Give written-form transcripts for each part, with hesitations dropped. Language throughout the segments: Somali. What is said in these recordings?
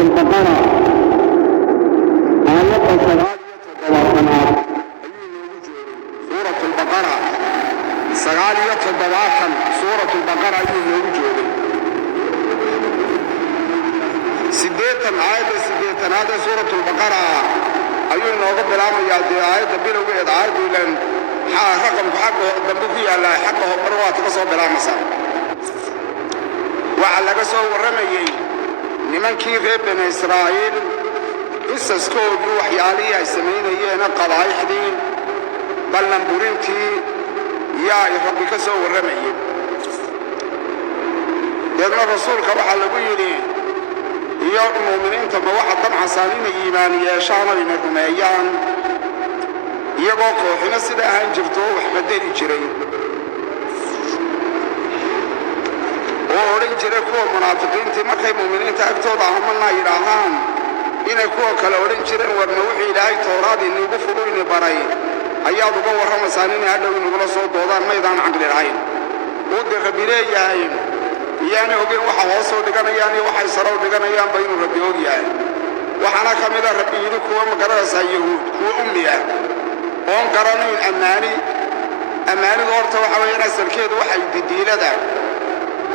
البقرة آية سورة البقرة سغالية الضواكن سورة البقرة يوجد سديتن آية سديتن هذا سورة البقرة أيوة نوقف بلام يادي آية بيلو بيد آية لأن رقم حقه دمبوكي على حقه مروات قصوا بلام مسام وعلى قصوا ورمي لمن كيف بني إسرائيل إسسكو وحيالي السمين ينا قضايح دي بلن بورنتي يا ربي كسو ورمي يدنا الرسول كوحا لقيني يا المؤمنين تما واحد طمع سالين إيمانية شعنا بين الرميان يقوكو حين السيدة هنجرتو وحمد ديري جري وورين جري كو منافقين تمكي مؤمنين تأكتو ضعهم الله إلهان إنا كو كالورين جري ورنوحي إلهي تورادي إني بفضو إني براي أياد قوة رمسانين هدو إني قلو صوت دوضان ميدان عقل العين ودي خبيري ياهين يعني هجين waxa hoos soo dhiganayaan iyo waxa saraw dhiganayaan baynu rabbi og yahay waxana kamida rabbi yiri kuwa magaraysa yahuud kuwa ummiya oo garanay amaani horta waxa weeyana sarkeedu waxay didiilada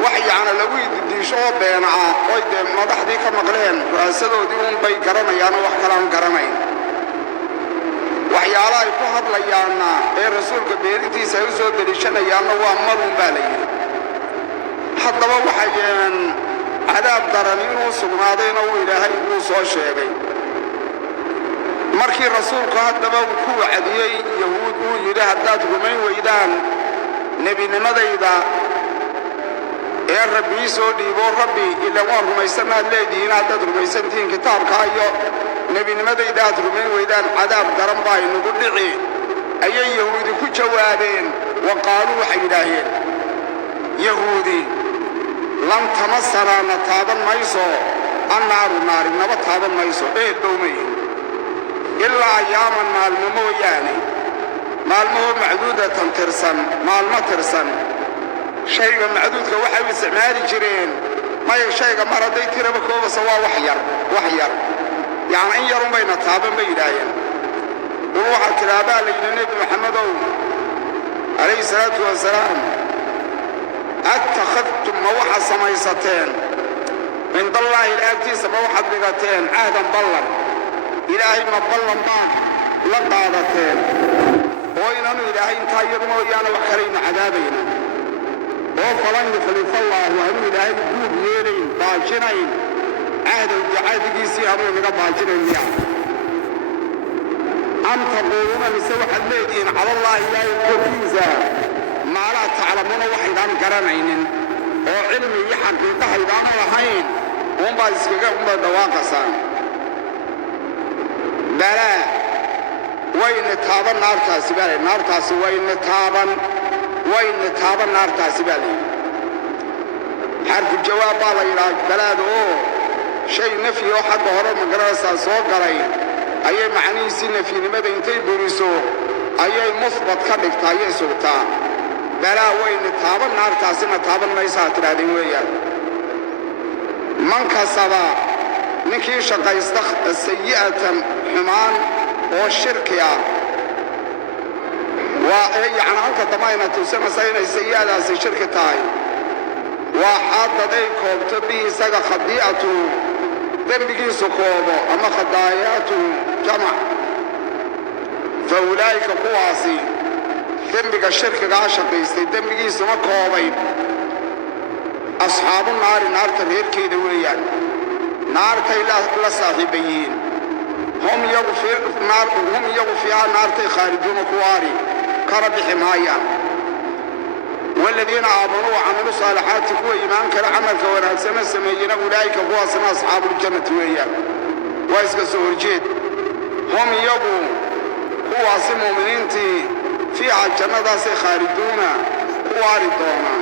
wax yaana lagu didiisho beena oo de madaxdii ka maqleen raasadoodii un bay garanayaan wax kala aan garanayn waxyaalaha ay ku hadlayaan ee rasuulka beerintiisa ay soo dalishanayaan waa marun baalay حتى وحيان عذاب درنين وسقنادين وإلهي وصو شيغي مركي رسولك هذا وكو عديي يهود ويري حداد رمين ويدان نبي نمدا إذا يا ربي سو ديبو ربي إلا وان رميسنا الليدين عداد رميسنتين كتاب كايو نبي نمدا إذا رمين ويدان عذاب درن باي نقدعي أي يهود كو جوابين وقالوا حيداهين يهودي لم تمسنا نتابن مايسو النار نار نبتابن مايسو ايه دومي إلا أياما مالمو يعني مالمو معدودة ترسن مالما ترسن شيء معدود كوحي وسعماري جرين ما يشيء مرضي تربكو بسوا وحير يعني إن يرون بين تابن بيداين وروح الكلابة لجنة محمد عليه الصلاة والسلام اتخذتم موحى سميستين عند الله الآتي سموحى بغتين عهدا بلا إلهي ما بلا ما لقادتين وإنه إلهي انتاير مويانا وحرين عذابين وفلن يخلف الله وهم إلهي بوب يرين باجنين عهدا وجعاد قيسي أمو لغا باجنين يعني أم تقولون لسوح الليدين على الله إلهي كفيزا ما لا تعلمون وحيدان قرانين oo cilmi iyo xaqiiqo haydaan lahayn umba iskaga dhawaaqasan bala wayna taaban naartaasi bale naartaasi wayna taaban naartaasi bale harfu jawaab baa la yiraahdaa balado shay nafi oo xad hore magaraysa soo galay ayay macnihiisa nafinimada intay buriso ayay musbat ka dhigtay ay sugtaa بلا وين تابن نار تاسنا تابن ما يساتر هذه ويا من كسبا نكي شقا يستخ السيئة حمان والشركية ويعني هلك تماينة تسمى سينا السيئة لأس الشركة تاي وحاطة ديكم تبيه ساقا خديئة ذنبكي سكوبه أما خدايات جمع فأولئك قواسي ذنبك الشركة عاشقيستي ذنبكي سما كوبين أصحاب النار نار تغير كيدا ويان نار تيلا صاحبيين هم يغفيها نار تخارجون كواري كرب حماية والذين آمنوا وعملوا صالحات كوا إيمان كالعمل كورا سنة سميين أولئك هو أصنع أصحاب الجنة ويان ويسك سورجيت هم يغو هو أصنع مؤمنين فيها الجنة داسي خارجون كواري دوما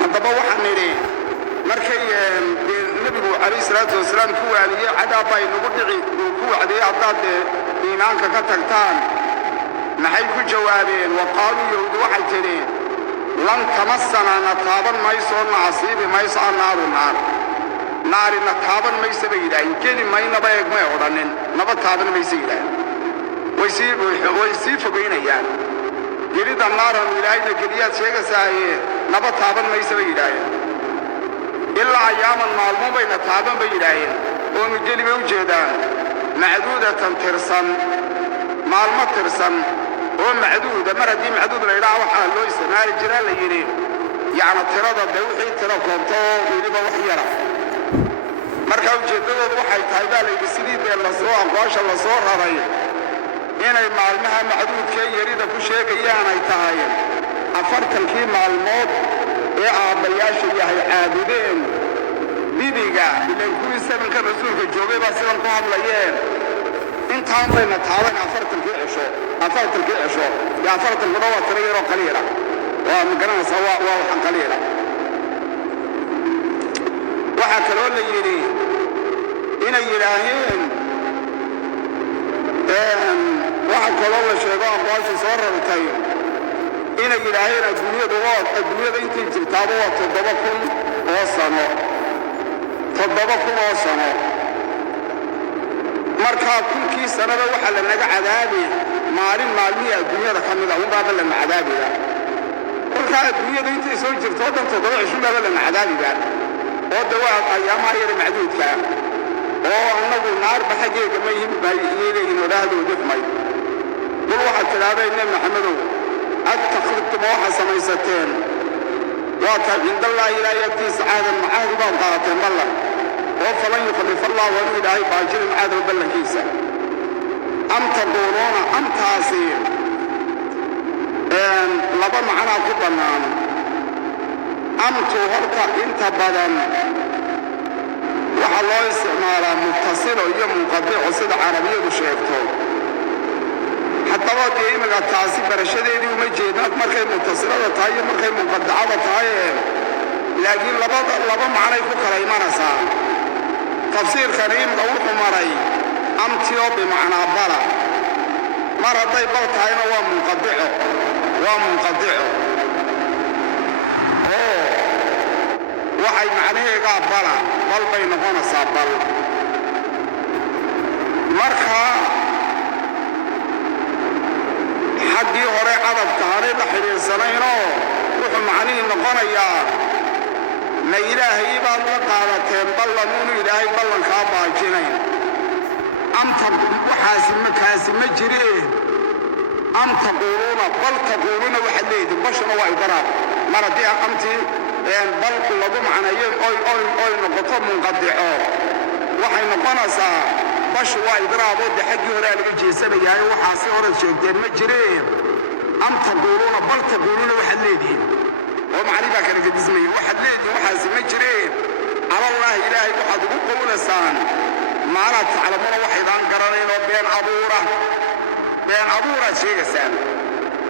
haddaba waxaan nidhi markay nabigu calayhi salaatu wasalaam ku waaliyay cadaab bay nagu dhici ku wacdiyay haddaad iimaanka ka tagtaan maxay ku jawaabeen waqaaluu yahuud waxay tidhi lan tamassana na taaban mayso na asiibi mayso annaaru naar naari na taaban maysa bay yidhaaheen geli maynaba eegmay odhanin naba taaban maysa yidhaaheen way sii fogaynayaan gelida naaran ilaahayna geliyaad sheegasaaye naba taaban maysa bay yidhaaheen ilaa ayaaman maalmo bayna taaban bay yidhaaheen oonu geli bay u jeedaan macduudatan tirsan maalmo tirsan oo macduuda mar haddii macduud la yidhaha waxaa loo isticmaali jiraa la yidhi yacni tirada dee wixii tiro koobto oo weliba wax yara markaa ujeeddadoodu waxay tahay baa la yidhi sidii dee aqwaasha la soo raray inay maalmaha macduudkee yarida ku sheegayaan ay tahay 40 maalmood ee aabbayaasha yahay caabudeen bibiga ileen kuwii sabanka rasuulka joogay baa sidan ku hadlayeen intaan bayna taaban 40 cisho يا 40 waa tiro yaroo qaliila waa magaranaysaa waa waxaan qaliila waxaa kaloo la yidhi inay yidhaaheen waxaa kaloo la sheego aqwaasha soo rartay inay yidhaaheen adduunyada intay jirtaaba waa 7,000 oo sano 7,000 oo sano markaa 1,000 sanada waxaa la naga cadaabi maalin maalmihii adduunyada ka mid a unbaaba lana cadaabiga kolkaa adduunyada intay soo jirto oo dhan 7 cishubaaba lana cadaabiga oo dawaad ayaamaha yara macduudka oo annagu naarba xaggeega ma yihin bay iyageegin odhaahdooda xumay bal waxaad tidhahdeen nebi maxamedow adtakhidtum waxaa samaysateen waa taa cindallaahi ilaahay agtiisa caadan macaadi baad qaadateen ballan oo falan yukhlifa allahu anu ilaahay baajirin caadal ballankiisa am taquuluuna amtaasi laba macnaa ku bannaan amtu horta inta badan waxaa loo isticmaalaa muttasilo iyo munqadico sida carabiyadu sheegto haddaba dee imiga taasi barashadeedii uma jeednaad markay muttasilada tahay iyo markay munqadicada tahay laakiin laba macnay ku kala imanaysaa tafsiirkani imika wuxuu maray amtio bimacnaa bala mar hadday bal tahayna waa munqadico oo waxay macnaheegaa bal bay noqonaysaa bal marka xaggii hore cadabka hanay la xidhiirsanaynoo wuxuu macnihii noqonayaa ma ilaahay baad la qaadateen ballan unu ilaahay ballankaa baajinayn amta waxaasi makaasi ma jireen am taquuluuna bal taquuluuna waxaad leedihin bashuna waa idaraab mar haddii amtii bal lagu macnayo oy noqoto munqadico waxay noqonaysaa bashu waa idraaboo de xaggii horea laga jeesanayahay waxaasi horad sheegteen ma jireen am taquuluuna bal taquuluuna waxaad leedihin oo macni baa kala gadismaya waxaad leedihin waxaasi ma jireen calallaahi ilaahay waxaad ugu qowlaysaan maalaad taclamuuna waxaydaan garanayn oo been abuuraad sheegaysaan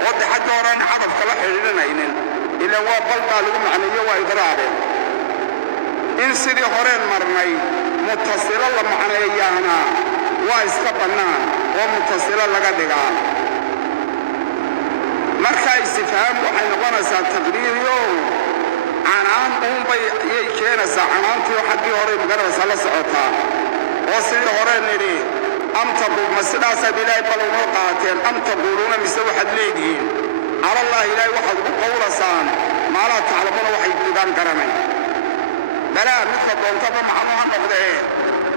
oo de xagga horean cadafka la xidhiidhanaynin ilaan waa bal baa lagu macneeyo waa idraabeen in sidii horeen marnay muttasilo la macneeyaana waa iska bannaan oo muttasilo laga dhigaa marka istifhaam waxay noqonaysaa taqriiriyo canaan uunbay iyay keenaysaa canaantiio xaggii horey magaranaysaa la socotaa oo sidii horeen nidhi ma sidaasaad ilaahay bal uma qaateen am taquuluuna mise waxaad leedihiin calallaahi ilaahay waxaad ugu qowlaysaan maalaad taclamuuna waxay idaan garanayn balaa midka doontaba macnuha noqdee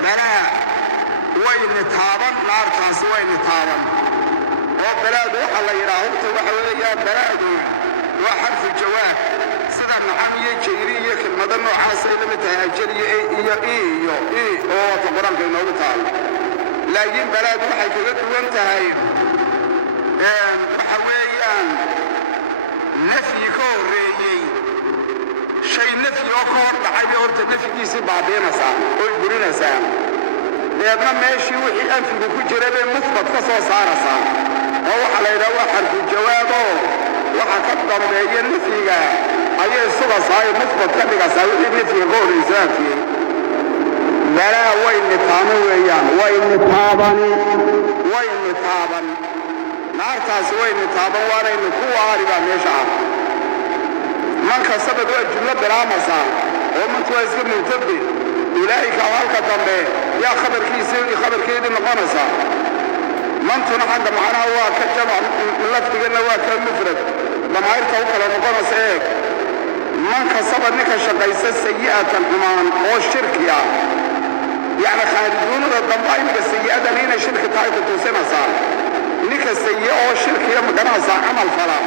balaa wayni taaban naartaasi wayni taaban oo balaadu waxaa la yidhaha horta waxa weeyaan balaadu waa xarfu jawaab sida nacam iyo jayri iyo kelmado noocaasay la mid tahay ajal iyo oo wata qur-aanka inoogu taal laakiin balaadu waxay kaga duwan tahay waxa weeyaan nafyi ka horreeyey shay nafyi oo ka hor dhacay bay horta nafyigiisii baabiinaysaa oy burinaysaa deedna meeshii wixii anfigu ku jira bay musbat ka soo saaraysaa oo waxaa la yidhaha waa xarfu jawaaboo waxa ka dambeeya nafyiga ayay sugaysaa ay musbat ka dhigaysaa wixii nafyiga ka horreysa anfiyey balaa way nitaamo weeyaan way nitaaban naartaasi way nitaaban waanaynu ku waari baa meesha ah manka sabad waa jumlo bilaamaysaa oo mantu waa iska mubtade أولئك أولك الضمبي يا خبر كيسيني خبر كيدي مقنصة من تنحق معنا هو كجمع لفت قلنا هو كمفرد لما يركب وكلا مقنص إيك من كسب نك شقيس السيئة الحمان أو الشرك يعني خالدون الضمائم بالسيئة هنا شرك تايك توسنا صار نك السيئة أو الشرك يا مقنصة عمل فلام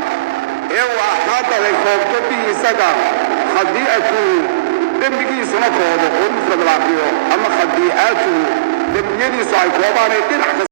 إيوا هذا يكون تبي سجى خديئته دمجي سنكوه ومفرد العقيو أما خديئته دمجي سايكوه بانه